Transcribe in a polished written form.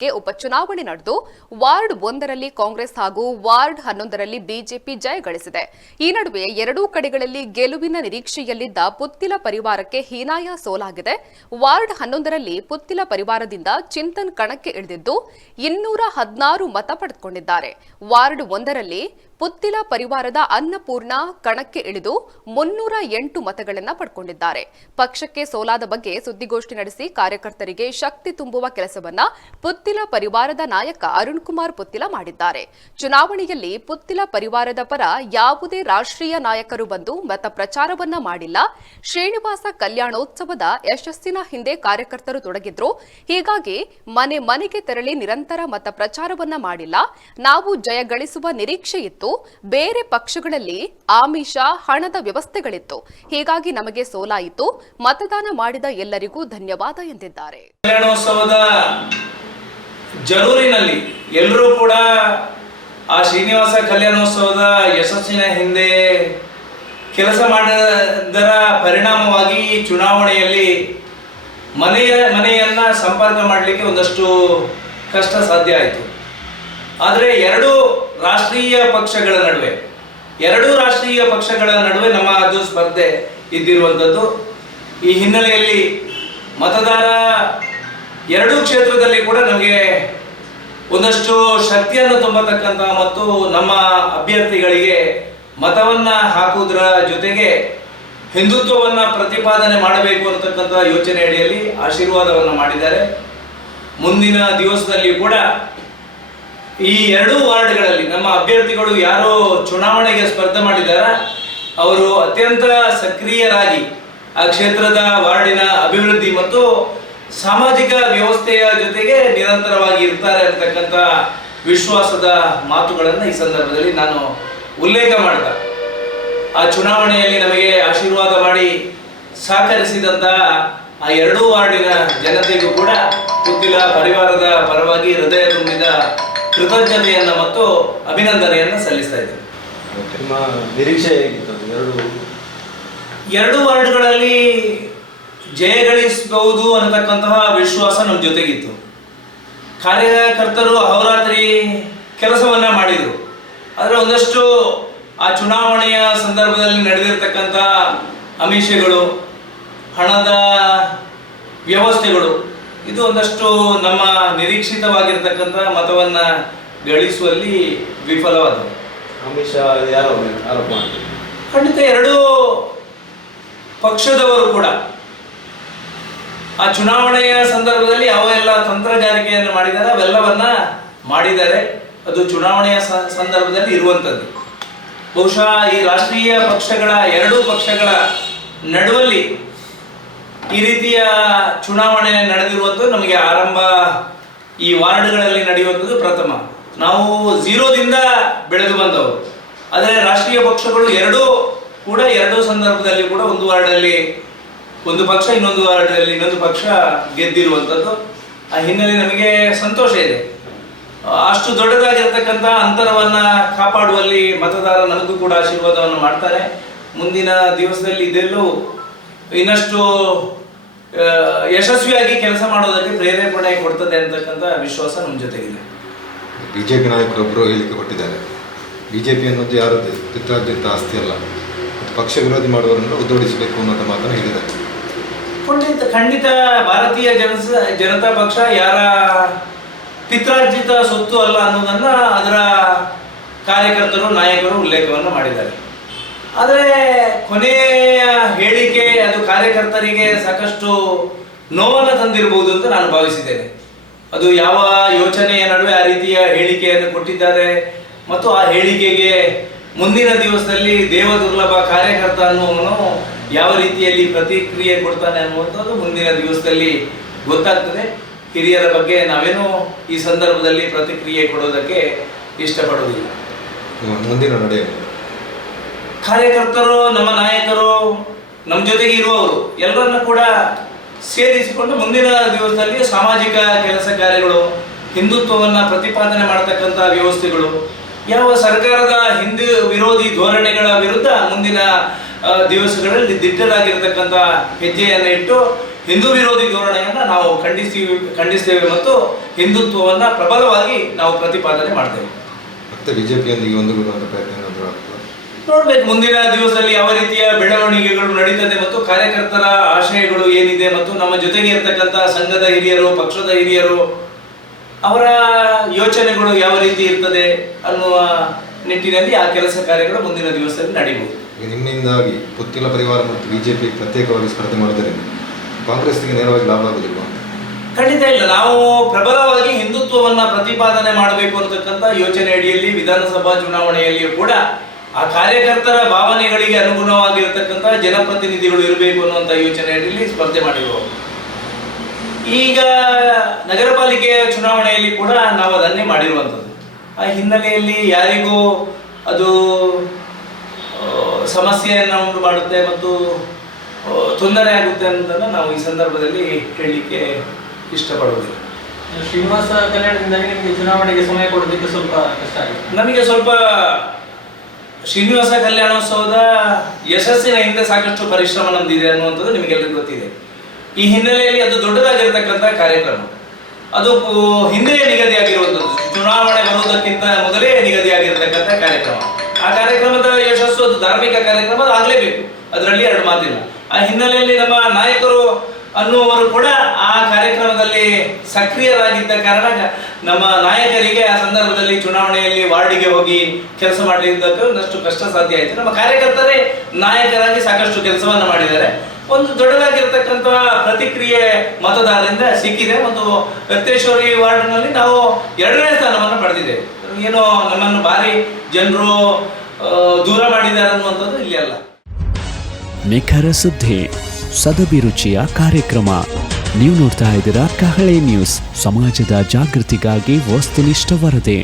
ಉಪಚುನಾವಣೆ ನಡೆದು ವಾರ್ಡ್ 1ರಲ್ಲಿ ಕಾಂಗ್ರೆಸ್ ಹಾಗೂ ವಾರ್ಡ್ 11ರಲ್ಲಿ ಬಿಜೆಪಿ ಜಯ ಗಳಿಸಿದೆ. ಈ ನಡುವೆ ಎರಡೂ ಕಡೆಗಳಲ್ಲಿ ಗೆಲುವಿನ ನಿರೀಕ್ಷೆಯಲ್ಲಿದ್ದ ಪುತ್ತಿಲ ಪರಿವಾರಕ್ಕೆ ಹೀನಾಯ ಸೋಲಾಗಿದೆ. ವಾರ್ಡ್ 11ರಲ್ಲಿ ಪುತ್ತಿಲ ಪರಿವಾರದಿಂದ ಚಿಂತನ್ ಕಣಕ್ಕೆ ಇಳಿದಿದ್ದು 216 ಮತ ಪಡೆದುಕೊಂಡಿದ್ದಾರೆ. ವಾರ್ಡ್ 1ರಲ್ಲಿ ಪುತ್ತಿಲ ಪರಿವಾರದ ಅನ್ನಪೂರ್ಣ ಕಣಕ್ಕೆ ಇಳಿದು 308 ಮತಗಳನ್ನು ಪಡೆದುಕೊಂಡಿದ್ದಾರೆ. ಪಕ್ಷಕ್ಕೆ ಸೋಲಾದ ಬಗ್ಗೆ ಸುದ್ದಿಗೋಷ್ಠಿ ನಡೆಸಿ ಕಾರ್ಯಕರ್ತರಿಗೆ ಶಕ್ತಿ ತುಂಬುವ ಕೆಲಸವನ್ನ ಪುತ್ತಿಲ ಪರಿವಾರದ ನಾಯಕ ಅರುಣ್ ಕುಮಾರ್ ಪುತ್ತಿಲ ಮಾಡಿದ್ದಾರೆ. ಚುನಾವಣೆಯಲ್ಲಿ ಪುತ್ತಿಲ ಪರಿವಾರದ ಪರ ಯಾವುದೇ ರಾಷ್ಟ್ರೀಯ ನಾಯಕರು ಬಂದು ಮತ ಪ್ರಚಾರವನ್ನ ಮಾಡಿಲ್ಲ. ಶ್ರೀನಿವಾಸ ಕಲ್ಯಾಣೋತ್ಸವದ ಯಶಸ್ಸಿನ ಹಿಂದೆ ಕಾರ್ಯಕರ್ತರು ತೊಡಗಿದ್ರು. ಹೀಗಾಗಿ ಮನೆ ಮನೆಗೆ ತೆರಳಿ ನಿರಂತರ ಮತ ಪ್ರಚಾರವನ್ನ ಮಾಡಿಲ್ಲ. ನಾವು ಜಯ ಗಳಿಸುವ ನಿರೀಕ್ಷೆ ಇತ್ತು. ಬೇರೆ ಪಕ್ಷಗಳಲ್ಲಿ ಆಮಿಷ, ಹಣದ ವ್ಯವಸ್ಥೆಗಳಿತ್ತು. ಹೀಗಾಗಿ ನಮಗೆ ಸೋಲಾಯಿತು. ಮತದಾನ ಮಾಡಿದ ಎಲ್ಲರಿಗೂ ಧನ್ಯವಾದ ಎಂದಿದ್ದಾರೆ. ಕಲ್ಯಾಣೋತ್ಸವದ ಜರೂರಿನಲ್ಲಿ ಎಲ್ಲರೂ ಕೂಡ ಆ ಶ್ರೀನಿವಾಸ ಕಲ್ಯಾಣೋತ್ಸವದ ಯಶಸ್ಸಿನ ಹಿಂದೆ ಕೆಲಸ ಮಾಡಿದರ ಪರಿಣಾಮವಾಗಿ ಚುನಾವಣೆಯಲ್ಲಿ ಮನೆಯನ್ನ ಸಂಪರ್ಕ ಮಾಡಲಿಕ್ಕೆ ಒಂದಷ್ಟು ಕಷ್ಟ ಸಾಧ್ಯ ಆಯಿತು. ಆದರೆ ಎರಡೂ ರಾಷ್ಟ್ರೀಯ ಪಕ್ಷಗಳ ನಡುವೆ ನಮ್ಮ ಅದು ಸ್ಪರ್ಧೆ ಇದ್ದಿರುವಂಥದ್ದು. ಈ ಹಿನ್ನೆಲೆಯಲ್ಲಿ ಮತದಾರ ಎರಡೂ ಕ್ಷೇತ್ರದಲ್ಲಿ ಕೂಡ ನಮಗೆ ಒಂದಷ್ಟು ಶಕ್ತಿಯನ್ನು ತುಂಬತಕ್ಕಂಥ ಮತ್ತು ನಮ್ಮ ಅಭ್ಯರ್ಥಿಗಳಿಗೆ ಮತವನ್ನ ಹಾಕುವುದರ ಜೊತೆಗೆ ಹಿಂದುತ್ವವನ್ನು ಪ್ರತಿಪಾದನೆ ಮಾಡಬೇಕು ಅನ್ನತಕ್ಕಂಥ ಯೋಚನೆ ಅಡಿಯಲ್ಲಿ ಆಶೀರ್ವಾದವನ್ನು ಮಾಡಿದ್ದಾರೆ. ಮುಂದಿನ ದಿವಸದಲ್ಲಿ ಕೂಡ ಈ ಎರಡೂ ವಾರ್ಡ್ಗಳಲ್ಲಿ ನಮ್ಮ ಅಭ್ಯರ್ಥಿಗಳು ಯಾರು ಚುನಾವಣೆಗೆ ಸ್ಪರ್ಧೆ ಮಾಡಿದ್ದಾರೆ ಅವರು ಅತ್ಯಂತ ಸಕ್ರಿಯರಾಗಿ ಆ ಕ್ಷೇತ್ರದ ವಾರ್ಡಿನ ಅಭಿವೃದ್ಧಿ ಮತ್ತು ಸಾಮಾಜಿಕ ವ್ಯವಸ್ಥೆಯ ಜೊತೆಗೆ ನಿರಂತರವಾಗಿ ಇರ್ತಾರೆ ಅಂತಕ್ಕಂಥ ವಿಶ್ವಾಸದ ಮಾತುಗಳನ್ನು ಈ ಸಂದರ್ಭದಲ್ಲಿ ನಾನು ಉಲ್ಲೇಖ ಮಾಡಿದೆ. ಆ ಚುನಾವಣೆಯಲ್ಲಿ ನಮಗೆ ಆಶೀರ್ವಾದ ಮಾಡಿ ಸಹಕರಿಸಿದಂಥ ಆ ಎರಡೂ ವಾರ್ಡಿನ ಜನತೆಗೂ ಕೂಡ ಪುತ್ತಿಲ ಪರಿವಾರದ ಪರವಾಗಿ ಹೃದಯ ತುಂಬಿದ ಕೃತಜ್ಞತೆಯನ್ನು ಮತ್ತು ಅಭಿನಂದನೆಯನ್ನು ಸಲ್ಲಿಸ್ತಾ ಇದ್ದೇನೆ. ನಿಮ್ಮ ನಿರೀಕ್ಷೆ ಹೇಗಿತ್ತು? ಎರಡು ವಾರ್ಡ್ಗಳಲ್ಲಿ ಜಯಗಳಿಸಬಹುದು ಅನ್ನತಕ್ಕಂತಹ ವಿಶ್ವಾಸ ನಮ್ಮ ಜೊತೆಗಿತ್ತು. ಕಾರ್ಯಕರ್ತರು ಅಹೋರಾತ್ರಿ ಕೆಲಸವನ್ನ ಮಾಡಿದರು. ಆದರೆ ಒಂದಷ್ಟು ಆ ಚುನಾವಣೆಯ ಸಂದರ್ಭದಲ್ಲಿ ನಡೆದಿರ್ತಕ್ಕಂಥ ಆಮಿಷಗಳು, ಹಣದ ವ್ಯವಸ್ಥೆಗಳು ಇದು ಒಂದಷ್ಟು ನಮ್ಮ ನಿರೀಕ್ಷಿತವಾಗಿರ್ತಕ್ಕಂಥ ಮತವನ್ನ ಗಳಿಸುವಲ್ಲಿ ವಿಫಲವಾದವು. ಆಮಿಷ ಯಾರು ಆರೋಪ ಮಾಡ್ತಾರೆ? ಖಂಡಿತ ಎರಡೂ ಪಕ್ಷದವರು ಕೂಡ ಆ ಚುನಾವಣೆಯ ಸಂದರ್ಭದಲ್ಲಿ ಯಾವ ಎಲ್ಲ ತಂತ್ರಗಾರಿಕೆಯನ್ನು ಮಾಡಿದ್ದಾರೆ ಅವೆಲ್ಲವನ್ನ ಮಾಡಿದ್ದಾರೆ. ಅದು ಚುನಾವಣೆಯ ಸಂದರ್ಭದಲ್ಲಿ ಇರುವಂಥದ್ದು. ಬಹುಶಃ ಈ ರಾಷ್ಟ್ರೀಯ ಪಕ್ಷಗಳ ಎರಡೂ ಪಕ್ಷಗಳ ನಡುವಲ್ಲಿ ಈ ರೀತಿಯ ಚುನಾವಣೆ ನಡೆದಿರುವಂಥದ್ದು ನಮಗೆ ಆರಂಭ ಈ ವಾರ್ಡ್ಗಳಲ್ಲಿ ನಡೆಯುವಂಥದ್ದು ಪ್ರಥಮ. ನಾವು 0ದಿಂದ ಬೆಳೆದು ಬಂದವರು. ಆದರೆ ರಾಷ್ಟ್ರೀಯ ಪಕ್ಷಗಳು ಎರಡೂ ಸಂದರ್ಭದಲ್ಲಿ ಕೂಡ ಒಂದು ವಾರ್ಡಲ್ಲಿ ಒಂದು ಪಕ್ಷ, ಇನ್ನೊಂದು ವಾರ್ಡಲ್ಲಿ ಇನ್ನೊಂದು ಪಕ್ಷ ಗೆದ್ದಿರುವಂಥದ್ದು. ಆ ಹಿನ್ನೆಲೆ ನಮಗೆ ಸಂತೋಷ ಇದೆ. ಅಷ್ಟು ದೊಡ್ಡದಾಗಿರ್ತಕ್ಕಂಥ ಅಂತರವನ್ನು ಕಾಪಾಡುವಲ್ಲಿ ಮತದಾರ ನಮಗೂ ಕೂಡ ಆಶೀರ್ವಾದವನ್ನು ಮಾಡ್ತಾರೆ. ಮುಂದಿನ ದಿವಸದಲ್ಲಿ ಇದೆಲ್ಲವೂ ಇನ್ನಷ್ಟು ಯಶಸ್ವಿಯಾಗಿ ಕೆಲಸ ಮಾಡೋದಕ್ಕೆ ಪ್ರೇರೇಪಣೆ ಕೊಡ್ತದೆ ಅಂತಕ್ಕಂಥ ವಿಶ್ವಾಸ ನಮ್ಮ ಜೊತೆಗಿದೆ. ಬಿಜೆಪಿ ನಾಯಕರೊಬ್ಬರು ಹೇಳಿಕೆ ಕೊಟ್ಟಿದ್ದಾರೆ, ಬಿಜೆಪಿ ಅನ್ನೋದು ಯಾರು ಪಿತ್ರಾರ್ಜಿತ ಆಸ್ತಿ ಅಲ್ಲ, ಪಕ್ಷ ವಿರೋಧಿ ಮಾಡುವವರನ್ನು ಉದ್ದೋಡಿಸಬೇಕು ಅನ್ನೋದು ಮಾತನ್ನು ಹೇಳಿದ್ದಾರೆ. ಖಂಡಿತ ಭಾರತೀಯ ಜನತಾ ಪಕ್ಷ ಯಾರ ಪಿತ್ರಾರ್ಜಿತ ಸೊತ್ತು ಅಲ್ಲ ಅನ್ನೋದನ್ನ ಅದರ ಕಾರ್ಯಕರ್ತರು, ನಾಯಕರು ಉಲ್ಲೇಖವನ್ನು ಮಾಡಿದ್ದಾರೆ. ಆದರೆ ಕೊನೆಯ ಹೇಳಿಕೆ ಅದು ಕಾರ್ಯಕರ್ತರಿಗೆ ಸಾಕಷ್ಟು ನೋವನ್ನು ತಂದಿರಬಹುದು ಅಂತ ನಾನು ಭಾವಿಸಿದ್ದೇನೆ. ಅದು ಯಾವ ಯೋಚನೆಯ ನಡುವೆ ಆ ರೀತಿಯ ಹೇಳಿಕೆಯನ್ನು ಕೊಟ್ಟಿದ್ದಾರೆ ಮತ್ತು ಆ ಹೇಳಿಕೆಗೆ ಮುಂದಿನ ದಿವಸದಲ್ಲಿ ದೇವದುರ್ಲಭ ಕಾರ್ಯಕರ್ತ ಅನ್ನುವನು ಯಾವ ರೀತಿಯಲ್ಲಿ ಪ್ರತಿಕ್ರಿಯೆ ಕೊಡ್ತಾನೆ ಅನ್ನುವಂಥದ್ದು ಮುಂದಿನ ದಿವಸದಲ್ಲಿ ಗೊತ್ತಾಗ್ತದೆ. ಹಿರಿಯರ ಬಗ್ಗೆ ನಾವೇನು ಈ ಸಂದರ್ಭದಲ್ಲಿ ಪ್ರತಿಕ್ರಿಯೆ ಕೊಡೋದಕ್ಕೆ ಇಷ್ಟಪಡುವುದಿಲ್ಲ. ಮುಂದಿನ ನಡೆ ಕಾರ್ಯಕರ್ತರು, ನಮ್ಮ ನಾಯಕರು, ನಮ್ಮ ಜೊತೆಗೆ ಇರುವವರು ಎಲ್ಲರನ್ನ ಕೂಡ ಸೇರಿಸಿಕೊಂಡು ಮುಂದಿನ ದಿವಸದಲ್ಲಿ ಸಾಮಾಜಿಕ ಕೆಲಸ ಕಾರ್ಯಗಳು, ಹಿಂದುತ್ವವನ್ನು ಪ್ರತಿಪಾದನೆ ಮಾಡತಕ್ಕಂಥ ವ್ಯವಸ್ಥೆಗಳು, ಯಾವ ಸರ್ಕಾರದ ಹಿಂದೂ ವಿರೋಧಿ ಧೋರಣೆಗಳ ವಿರುದ್ಧ ಮುಂದಿನ ದಿವಸಗಳಲ್ಲಿ ದಿಟ್ಟದಾಗಿರತಕ್ಕಂಥ ಹೆಜ್ಜೆಯನ್ನು ಇಟ್ಟು ಹಿಂದೂ ವಿರೋಧಿ ಧೋರಣೆಯನ್ನು ನಾವು ಖಂಡಿಸ್ತೇವೆ ಮತ್ತು ಹಿಂದುತ್ವವನ್ನ ಪ್ರಬಲವಾಗಿ ನಾವು ಪ್ರತಿಪಾದನೆ ಮಾಡ್ತೇವೆ. ಮತ್ತೆ ಬಿಜೆಪಿಯೊಂದಿಗೆ ಒಂದುಗೂಡುವಂತ ಪ್ರಯತ್ನ ಏನಾದರೂ ಆಗ್ತದೆ? ನೋಡ್ಬೇಕು ಮುಂದಿನ ದಿವಸದಲ್ಲಿ ಯಾವ ರೀತಿಯ ಬೆಳವಣಿಗೆಗಳು ನಡೀತದೆ ಮತ್ತು ಕಾರ್ಯಕರ್ತರ ಆಶಯಗಳು ಏನಿದೆ ಮತ್ತು ನಮ್ಮ ಜೊತೆಗೆ ಇರತಕ್ಕಂಥ ಸಂಘದ ಹಿರಿಯರು, ಪಕ್ಷದ ಹಿರಿಯರು, ಅವರ ಯೋಚನೆಗಳು ಯಾವ ರೀತಿ ಇರ್ತದೆ ಅನ್ನುವ ನಿಟ್ಟಿನಲ್ಲಿ ಆ ಕೆಲಸ ಕಾರ್ಯಗಳು ಮುಂದಿನ ದಿವಸದಲ್ಲಿ ನಡೆಯಬಹುದು. ಈಗ ನಿಮ್ಮಿಂದಾಗಿ ಪುತ್ತಿಲ ಪರಿವಾರ ಮತ್ತು ಬಿಜೆಪಿ ಪ್ರತ್ಯೇಕವಾಗಿ ಸ್ಪರ್ಧೆ ಮಾಡೋದರಿಂದ ಕಾಂಗ್ರೆಸ್ಗೆ ನೇರವಾಗಿ ಲಾಭ ಆಗುದಿಲ್ವಾ? ಖಂಡಿತ ಇಲ್ಲ. ನಾವು ಪ್ರಬಲವಾಗಿ ಹಿಂದುತ್ವವನ್ನ ಪ್ರತಿಪಾದನೆ ಮಾಡಬೇಕು ಅನ್ನತಕ್ಕಂಥ ಯೋಚನೆ ಅಡಿಯಲ್ಲಿ ವಿಧಾನಸಭಾ ಚುನಾವಣೆಯಲ್ಲಿಯೂ ಕೂಡ ಆ ಕಾರ್ಯಕರ್ತರ ಭಾವನೆಗಳಿಗೆ ಅನುಗುಣವಾಗಿರತಕ್ಕಂಥ ಜನಪ್ರತಿನಿಧಿಗಳು ಇರಬೇಕು ಅನ್ನುವಂಥ ಯೋಚನೆ ಅಡಿಯಲ್ಲಿ ಸ್ಪರ್ಧೆ ಮಾಡಿರುವರು. ಈಗ ನಗರ ಪಾಲಿಕೆಯ ಚುನಾವಣೆಯಲ್ಲಿ ಕೂಡ ನಾವು ಅದನ್ನೇ ಮಾಡಿರುವಂಥದ್ದು. ಆ ಹಿನ್ನೆಲೆಯಲ್ಲಿ ಯಾರಿಗೂ ಅದು ಸಮಸ್ಯೆಯನ್ನು ಉಂಟು ಮಾಡುತ್ತೆ ಮತ್ತು ತೊಂದರೆ ಆಗುತ್ತೆ ಅನ್ನೋದನ್ನು ನಾವು ಈ ಸಂದರ್ಭದಲ್ಲಿ ಹೇಳಲಿಕ್ಕೆ ಇಷ್ಟಪಡುವುದಿಲ್ಲ. ಶ್ರೀನಿವಾಸ ಕಲ್ಯಾಣದಿಂದಾಗಿ ನಿಮಗೆ ಚುನಾವಣೆಗೆ ಸಮಯ ಕೊಡೋದಕ್ಕೆ ಸ್ವಲ್ಪ ಕಷ್ಟ ಆಗಿದೆ. ನಮಗೆ ಸ್ವಲ್ಪ ಶ್ರೀನಿವಾಸ ಕಲ್ಯಾಣೋತ್ಸವದ ಯಶಸ್ಸಿನ ಹಿಂದೆ ಸಾಕಷ್ಟು ಪರಿಶ್ರಮ ನಮ್ದಿದೆ ಅನ್ನುವಂಥದ್ದು ನಿಮಗೆಲ್ಲರಿಗೂ ಗೊತ್ತಿದೆ. ಈ ಹಿನ್ನೆಲೆಯಲ್ಲಿ ಅದು ದೊಡ್ಡದಾಗಿರ್ತಕ್ಕಂಥ ಕಾರ್ಯಕ್ರಮ, ಅದು ಹಿಂದೆ ನಿಗದಿಯಾಗಿರುವಂಥದ್ದು, ಚುನಾವಣೆ ಬರುವುದಕ್ಕಿಂತ ಮೊದಲೇ ನಿಗದಿಯಾಗಿರ್ತಕ್ಕಂಥ ಕಾರ್ಯಕ್ರಮ. ಆ ಕಾರ್ಯಕ್ರಮದ ಯಶಸ್ಸು ಅದು ಧಾರ್ಮಿಕ ಕಾರ್ಯಕ್ರಮ, ಅದು ಆಗಲೇಬೇಕು, ಅದರಲ್ಲಿ ಎರಡು ಮಾತಿಲ್ಲ. ಆ ಹಿನ್ನೆಲೆಯಲ್ಲಿ ನಮ್ಮ ನಾಯಕರು ಅನ್ನುವರು ಕೂಡ ಆ ಕಾರ್ಯಕ್ರಮದಲ್ಲಿ ಸಕ್ರಿಯರಾಗಿದ್ದ ಕಾರಣ ನಮ್ಮ ನಾಯಕರಿಗೆ ಆ ಸಂದರ್ಭದಲ್ಲಿ ಚುನಾವಣೆಯಲ್ಲಿ ವಾರ್ಡಿಗೆ ಹೋಗಿ ಕೆಲಸ ಮಾಡಲಿದ್ದಕ್ಕೆ ಒಂದಷ್ಟು ಕಷ್ಟ ಸಾಧ್ಯ ಆಯಿತು. ನಮ್ಮ ಕಾರ್ಯಕರ್ತರೇ ನಾಯಕರಾಗಿ ಸಾಕಷ್ಟು ಕೆಲಸವನ್ನು ಮಾಡಿದ್ದಾರೆ. ಒಂದು ದೊಡ್ಡದಾಗಿರ್ತಕ್ಕಂಥ ಪ್ರತಿಕ್ರಿಯೆ ಮತದಾರರಿಂದ ಸಿಕ್ಕಿದೆ ಮತ್ತು ರಕ್ತೇಶ್ವರಿ ವಾರ್ಡ್ನಲ್ಲಿ ನಾವು 2ನೇ ಸ್ಥಾನವನ್ನು ಪಡೆದಿದ್ದೇವೆ. ಏನೋ ನಮ್ಮನ್ನು ಭಾರಿ ಜನರು ದೂರ ಮಾಡಿದ್ದಾರೆ ಅನ್ನುವಂಥದ್ದು ಇಲ್ಲಿ ಅಲ್ಲ. ನಿಖರ ಸುದ್ದಿ, ಸದಭಿರುಚಿಯ ಕಾರ್ಯಕ್ರಮ. ನೀವು ನೋಡ್ತಾ ಇದ್ದೀರಾ ಕಹಳೆ ನ್ಯೂಸ್, ಸಮಾಜದ ಜಾಗೃತಿಗಾಗಿ ವಸ್ತುನಿಷ್ಠ ವರದಿ.